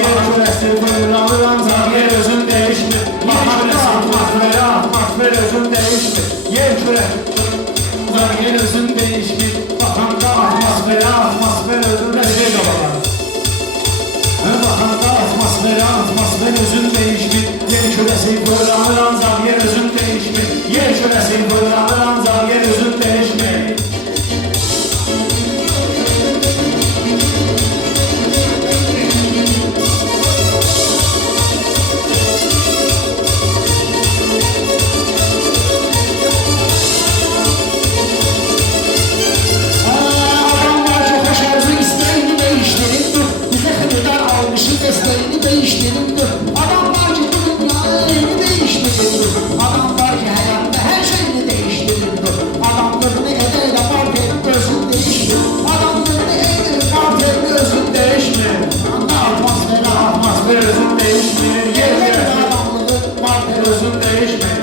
yer kürəsi fırlanıram, yer özün değişmir. Atmosfer özün değişmir. Yer kürəsi yer özün değişmir. Baxanda atmosfer özün değişmir. Baxanda atmosfer özün değişmir. Yer kürəsi fırlanıram, yer özün değişmir. Yer kürəsi fırlanıram, yer özün değişmir. Desteğini değiştirindir. Adam var ki dünyayı değiştirindir. Adam var ki hayatta her şeyini değiştirindir. Adamlarını edeyle partinin özün değiştir. Adamlarını edeyle partinin özün değiştir. Atmosfer özün değişmir. Yer adamlığı partinin özün değişmir.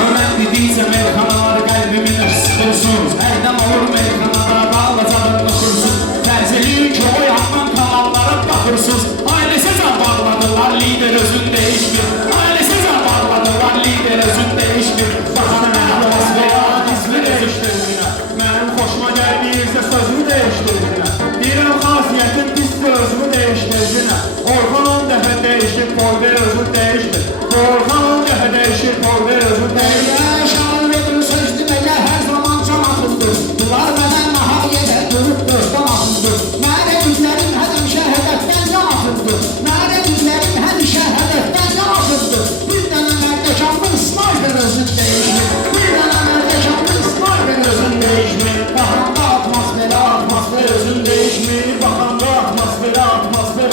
Örnek dediyse meyxanalar qəlbimin sıxırsınız. Əldən olur meyxanalara alacağını xırsız. Tərziliyin ki o yandan kanallara baxırsınız. Ailəsizə bağladılar, lider özün değişmir. Ailəsizə bağladılar, lider özün değişmir. Baxan atmosfera ismi değiştirdiğine. Mənim xoşuma gəlməyirsə sözümü değiştirdiğine. Deyirəm xasiyyətin pis özümü değiştirdiğine. Orxan 10 dəfə değişir, Polver özün değişmir. Orxan 10 dəfə değişir, Polver özün değişmir. Şairdir söz deməyə hər zaman can atıldır. Bunlar mənə nahaq yerə durub dostdan atıldır. Mənə düzlərim həmişə hədəfdən can atıldır. Mənə düzlərim həmişə hədəfdən can atıldır. Bir dənə mərdəkanlı sniper özün değişmir. Bir dənə mərdəkanlı sniper özün değişmir. Baxanda atmosfer özün değişmir. Baxanda atmosfer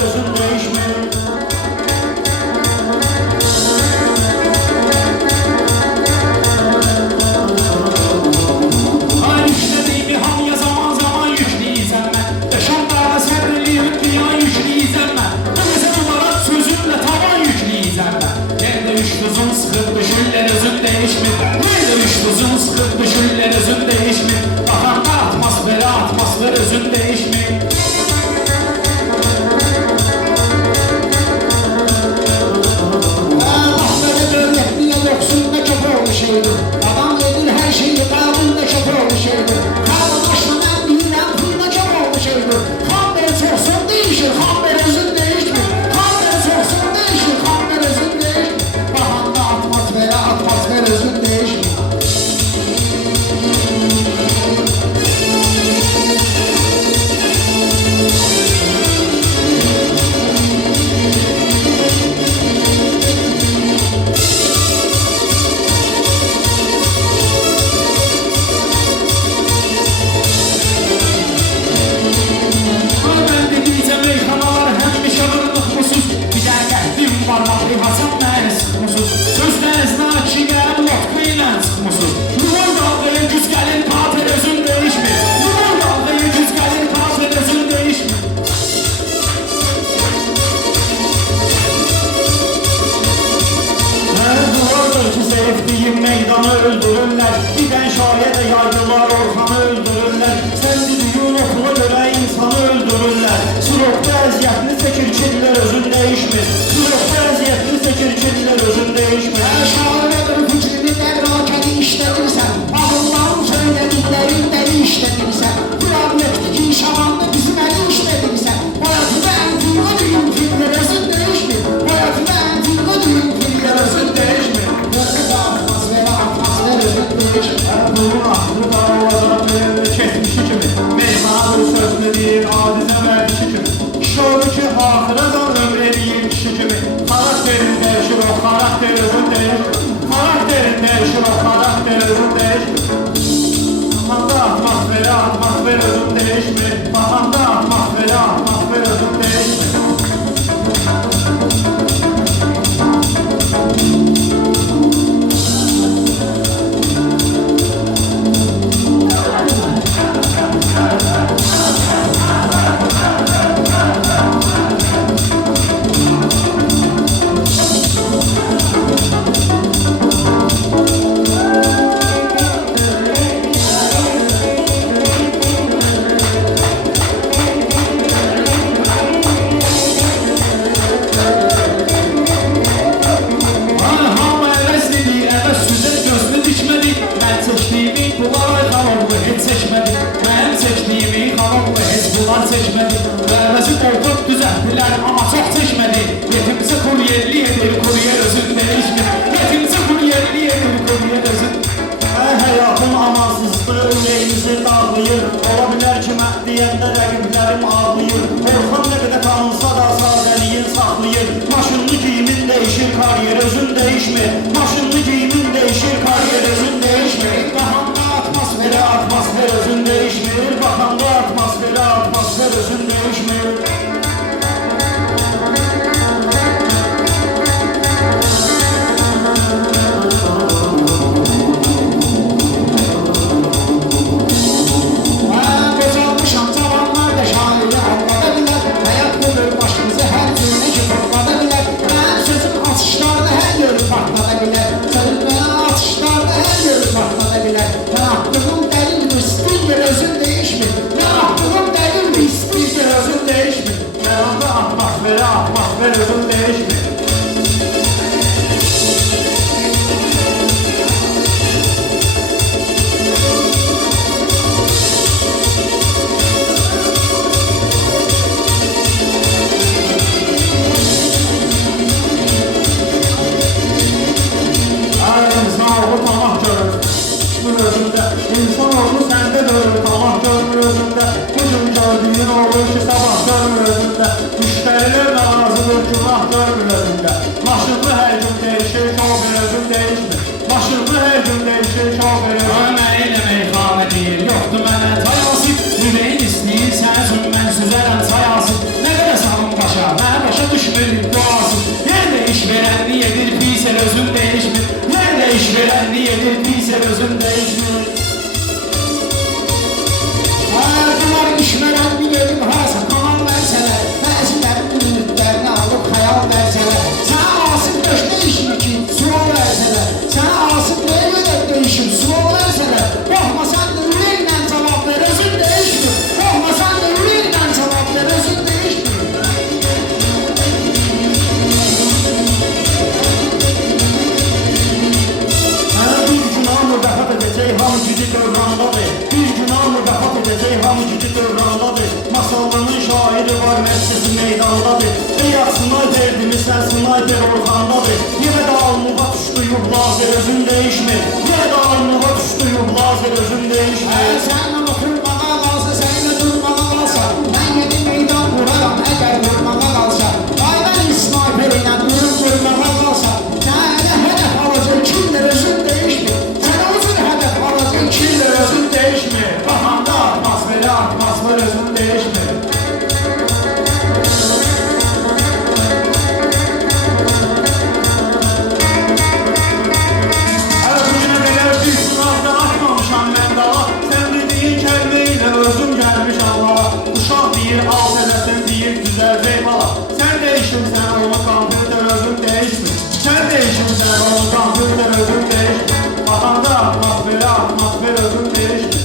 özün değişmir. Uzun sıkıp düşürler özün değişmir. Baxanda atmosfer özün değişmir. Bak böyle devletliye yoksun ne kötü olmuş şeydir. Adam edir her şeyi dağılın ne kötü olmuş şeydir. Karlı başlı ben bilmem ne kötü olmuş şeydir. Kan beri çoksun değişir, kan beri özün değişmir. Kan beri çoksun değişir, kan beri özün değişmir. Baxanda atmosfer özün değişmir. Meydanı öldürürler. Giden şahiye de yaydılar, Orxanı öldürürler. Sen düdüğün okula göre insanı öldürürler. Sürokta əziyyətini çəkir kirlər özün değişmir. Sürokta əziyyətini çəkir kirlər özün değişmir. Şairədir fikrini dəvrakəni işlədirsən. Ağılların söylədiklərindəli işlədirsən. Bir obyektiki şamanlı bizim əli işlədirsən. Bayatında əntiqə düyün filmlər özün değişmir. Bayatında əntiqə düyün filmlər özün değişmir. Atmosfer özün değişmir. Bunun aklını bağlayacaq onlar çəkmədi. Vəvəzi qoltuq düzəltdilər, amma çox çəkmədi. Yetimsə kuryerli edir, kuryer özün dəyişmir. Yetimsə kuryerli edir, kuryer özün. Həyatım amansızdır, ürəyimizi dağlayır. Ola bilər ki, mən deyəndə rəqiblərim ağlayır. Orxan nə qədər tanınsa da sadəliyin saxlayır. Maşınlı giyimin dəyişir, kariyer özün dəyişmir. Maşınlı giyimin dəyişir, kariyer özün dəyişmir. Baxanda atmosfer özün dəyişmir. Baxanda atmosfer özün dəyişmir. Atmosfer özün dəyişmir. İnsanoğlu tamah görür özündə. İnsanoğlu səndə görür, tamah görmür özündə. Bugün gördüyün olur ki, sabah görmür özündə. Müştərilər narazıdır, günah görmür özündə. Maşınlı hər gün dəyişir, şofer özün dəyişmir. Maşınlı hər gün dəyişir, şofer özün dəyişmir. Mənə elə meyxanə deyir, yoxdur mənə tayasib. Ürəyin istəyir, sən üçün mən süzərəm sayasib. Nə qədər salın başa, mənə başa düşmür duasın. Yerdə iş verən niyedir, pis el özün dəyişmir. Yerdə iş verən niyedir, pis el özün dəyişmir. Bunlar işmərən bir yerim harasa kanal versələr, bəzilərin ünlüklərini alıb xəyal versələr. Sənə asıb döş değişmir ki, sual versələr. Sənə asıb nəyə qədər değişir, sual versələr. Baxmasan da ürəklə cavab ver, özün değişmir. Baxmasan da ürəklə cavab ver, özün değişmir. Bir gün almır vəfat edəcək, hamı gücü dövrandadır. Bir gün almır vəfat edəcək, hamı gücü dövrandadır. Masallanın şairi var, məclisi meydandadır. Ey snayperdimi, sən snayper Orxandadır. Yenə də alnığa tuşduyub lazer özün dəyişmir. Yenə də alnığa tuşduyub lazer özün dəyişmir. Sənlə oturmağa qalsa, sənlə durmağa qalsa, mən yedi meydan vuraram, əgər vurmağa qalsa. Ay mən snayper ilə durub vurmağa qalsa, sənə hədəf alacaq kimdir, özün dəyişmir. Sənə uzun hədəf alacaq kimdir, özün Dəyişmir. Baxanda atmosfer özün dəyişmir. Hər günə belə bir sınavda atmamışam mən dala. Sən dediyin kəlmə ilə özüm gəlmiş Allaha. Uşaq deyir, al eləsən deyir, düzəlcək bala. Sən dəyişirsən, onu kompüter özün dəyişmir. Sən dəyişirsən, onu kompüter özün dəyişmir. Baxanda atmosfer özün dəyişmir.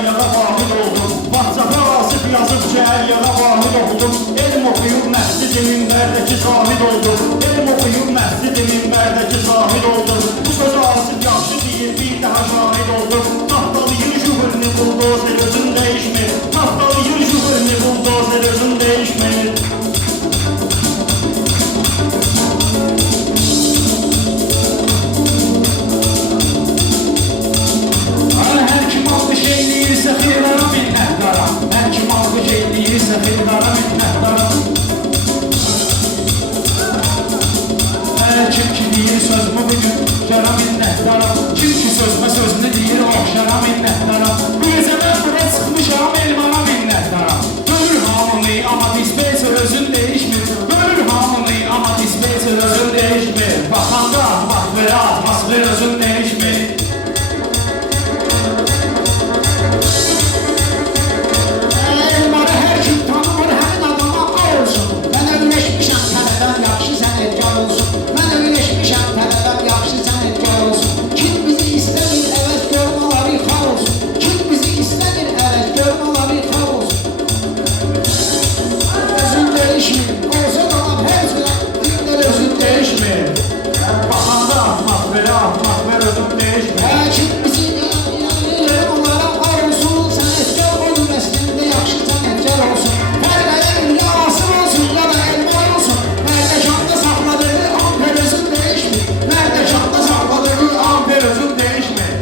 Cəryağa vahid oldum. WhatsApp-a asıb yazıb cəryağa vahid oldum. Elm oxuyub məscid-i minbərdəki zahid oldum. Elm oxuyub məscid-i minbərdəki zahid oldum. Bu sözü asıb yaxşı deyir, bir daha şahid oldum. Tahtalıyın şühürünü buldozer özün değişmir. Tahtalıyın şühürünü buldozer özün değişmir. Hər kim aldı şey deyirsə xeylara minnətdara. Hər kim aldı şey deyirsə xeylara minnətdara. Hər kim ki deyir sözümü bugün şara minnətdara. Kim ki sözmə sözünü deyir oxşara minnətdara. Bu gecə mən bura çıxmışam elmana minnətdara. Görür hamını amma dispenser özün değişmir. Görür hamını amma dispenser özün değişmir. Baxanda atmosfer özün değişmir. Elmarı hər kim tanımır, həmin adama al olsun. Mən öyləşmişəm tələbəm, yaxşı sənətkar olsun. Mən öyləşmişəm tələbəm, yaxşı sənətkar olsun. Kim bizi istəmir, əvəz görmələri xar olsun. Kim bizi istəmir, əvəz görmələri xar olsun. Özün değişmir, olsa da hər zaman dində özün değişmir. Baxanda atmosfer özün değişmir. Kim bizi onlara al olsun, sənətkar olun, əslində yaxşı sənətkar olsun. Hər qədər yağasın olsun, ya da elma olsun. Mərdəkanda saxladığı amper özün değişmir. Mərdəkanda saxladığı Amper özün değişmir.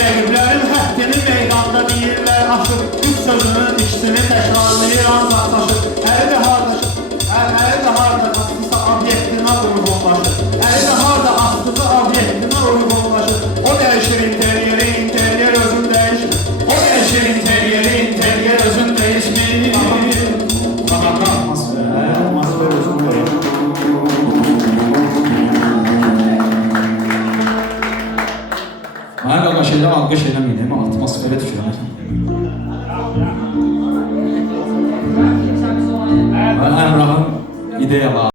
Rəqiblərin həddini meydanda deyirlər aşır. Üç sözünün ikisini təkrarlayır ancaq taşır. Əli də harda astısa obyektinə uyğunlaşır. Əli də harda astısa obyektinə uyğunlaşır. O dəyişir interyeri, interyer özün değişmir. O dəyişir interyeri, interyer özün değişmir. Baxanda atmosfer. Atmosfer özün değişmir. Mənə qaqaş elə, alqış eləməyim, atmosferə tükürəm. Əmrahın ideyaları.